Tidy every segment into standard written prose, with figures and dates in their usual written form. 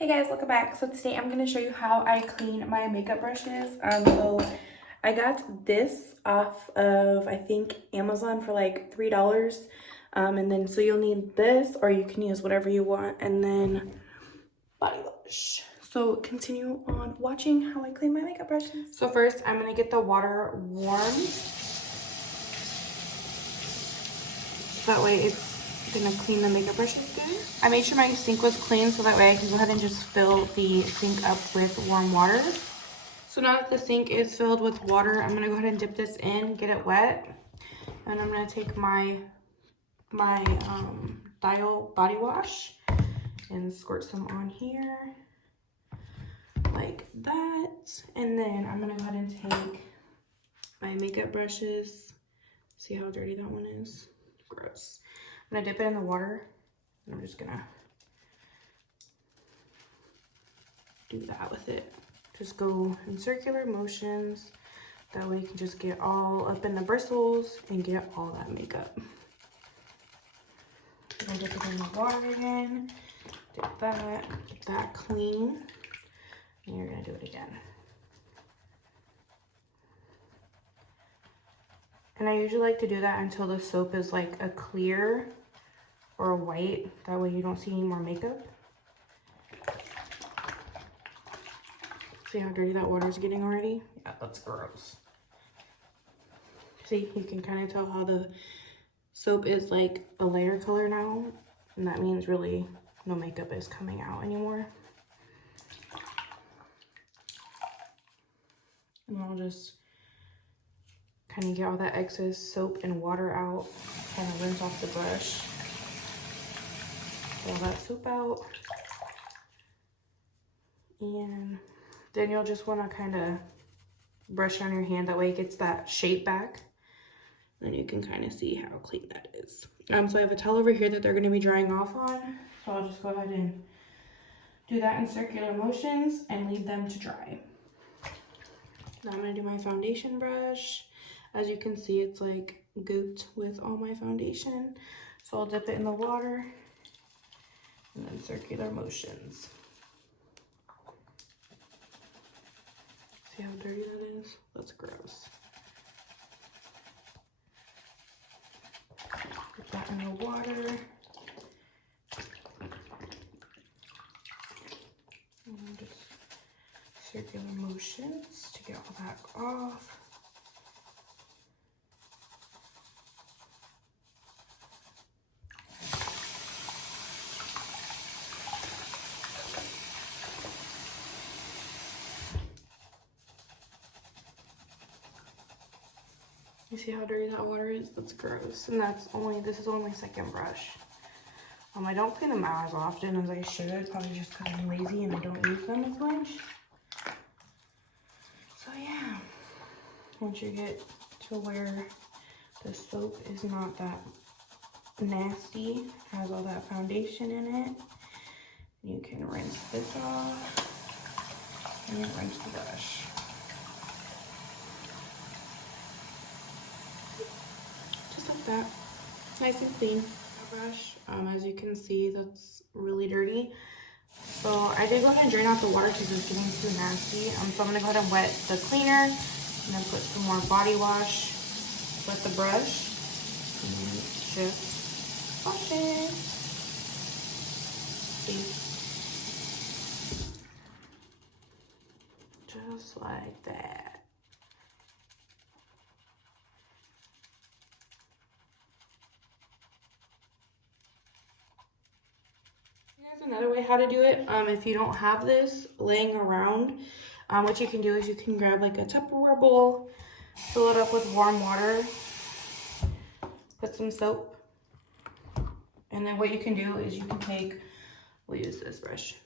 Hey guys, welcome back. So today I'm going to show you how I clean my makeup brushes. So I got this off of, I think, Amazon for like $3. And then so you'll need this, or you can use whatever you want, and then body wash. So continue on watching how I clean my makeup brushes. So first I'm going to get the water warm. That way it's gonna clean the makeup brushes good. I made sure my sink was clean so that way I can go ahead and just fill the sink up with warm water. So now that the sink is filled with water, I'm gonna go ahead and dip this in, get it wet. And I'm gonna take my Dial body wash and squirt some on here like that. And then I'm gonna go ahead and take my makeup brushes. See how dirty that one is? Gross. I'm gonna dip it in the water, and I'm just gonna do that with it. Just go in circular motions. That way you can just get all up in the bristles and get all that makeup. I'm gonna dip it in the water again. Get that clean. And you're gonna do it again. And I usually like to do that until the soap is like a clear or a white. That way you don't see any more makeup. See how dirty that water is getting already? Yeah, that's gross. See, you can kind of tell how the soap is like a lighter color now. And that means really no makeup is coming out anymore. And I'll just kind of get all that excess soap and water out. Kind of rinse off the brush. Get all that soap out. And then you'll just want to kind of brush on your hand. That way it gets that shape back. Then you can kind of see how clean that is. So I have a towel over here that they're going to be drying off on. So I'll just go ahead and do that in circular motions and leave them to dry. Now I'm going to do my foundation brush. As you can see, it's like gooped with all my foundation. So I'll dip it in the water and then circular motions. See how dirty that is? That's gross. Put that in the water. And just circular motions to get all that off. You see how dirty that water is? That's gross. And this is only my second brush. I don't clean them out as often as I should, probably just because I'm lazy and I don't use them as much. So yeah, once you get to where the soap is not that nasty, has all that foundation in it, you can rinse this off and rinse the brush. Just like that, nice and clean. Brush, as you can see, that's really dirty. So I did go ahead and drain out the water because it's getting too nasty. So I'm gonna go ahead and wet the cleaner and then put some more body wash with the brush and just wash it. See? Just like that. Another way how to do it, if you don't have this laying around, what you can do is you can grab like a Tupperware bowl, fill it up with warm water, put some soap, and then what you can do is you can take, we'll use this brush.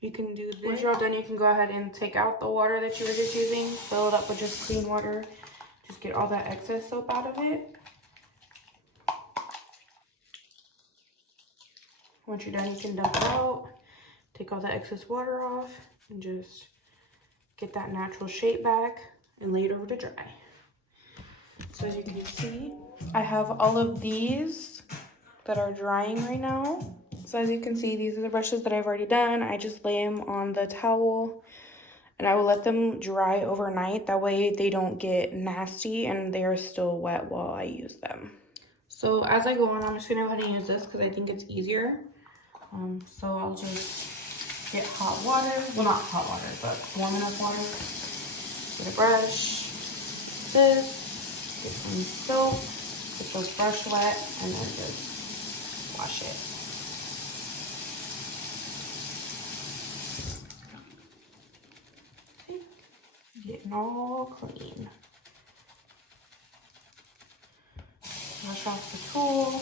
You can do this. Once you're all done, you can go ahead and take out the water that you were just using, fill it up with just clean water, just get all that excess soap out of it. Once you're done, you can dump it out, take all the excess water off, and just get that natural shape back and lay it over to dry. So as you can see, I have all of these that are drying right now. So as you can see, these are the brushes that I've already done. I just lay them on the towel and I will let them dry overnight. That way they don't get nasty and they are still wet while I use them. So as I go on, I'm just gonna go ahead and use this because I think it's easier. So I'll just get hot water. Well, not hot water, but warm enough water. Get a brush, this, get some soap, get the brush wet, and then just wash it. Okay, getting all clean. Wash off the tool,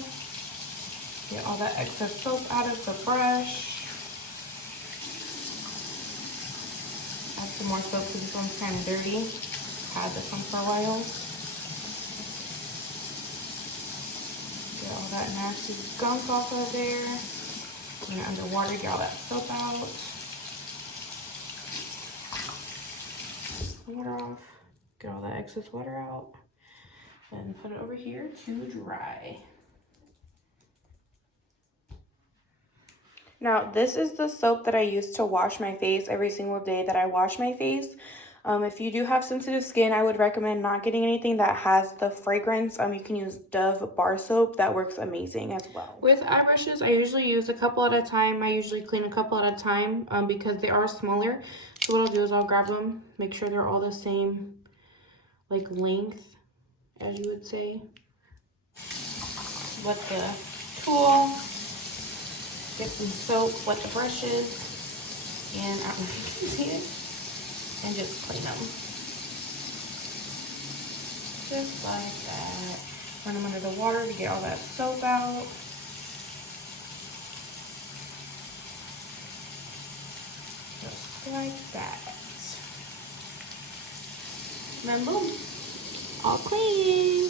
get all that excess soap out of the brush. Add some more soap because this one's kind of dirty. Had this one for a while. Get all that nasty gunk off of there. Clean it underwater, get all that soap out. Water off. Get all that excess water out. And put it over here to dry. Now, this is the soap that I use to wash my face every single day that I wash my face. If you do have sensitive skin, I would recommend not getting anything that has the fragrance. You can use Dove bar soap. That works amazing as well. With eye brushes, I usually use a couple at a time. I usually clean a couple at a time because they are smaller. So what I'll do is I'll grab them, make sure they're all the same like length, as you would say. Wet the tool, get some soap, wet the brushes, and I don't know if you can see it. And just clean them. Just like that. Run them under the water to get all that soap out. Just like that. And then boom, all clean.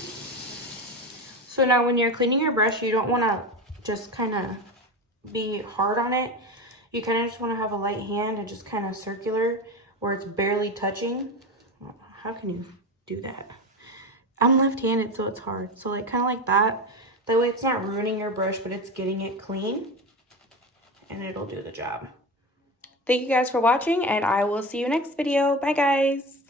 So now when you're cleaning your brush, you don't want to just kind of be hard on it. You kind of just want to have a light hand and just kind of circular where it's barely touching. How can you do that? I'm left-handed, so it's hard. So like kind of like that. That way it's not ruining your brush, but it's getting it clean and it'll do the job. Thank you guys for watching and I will see you next video. Bye guys.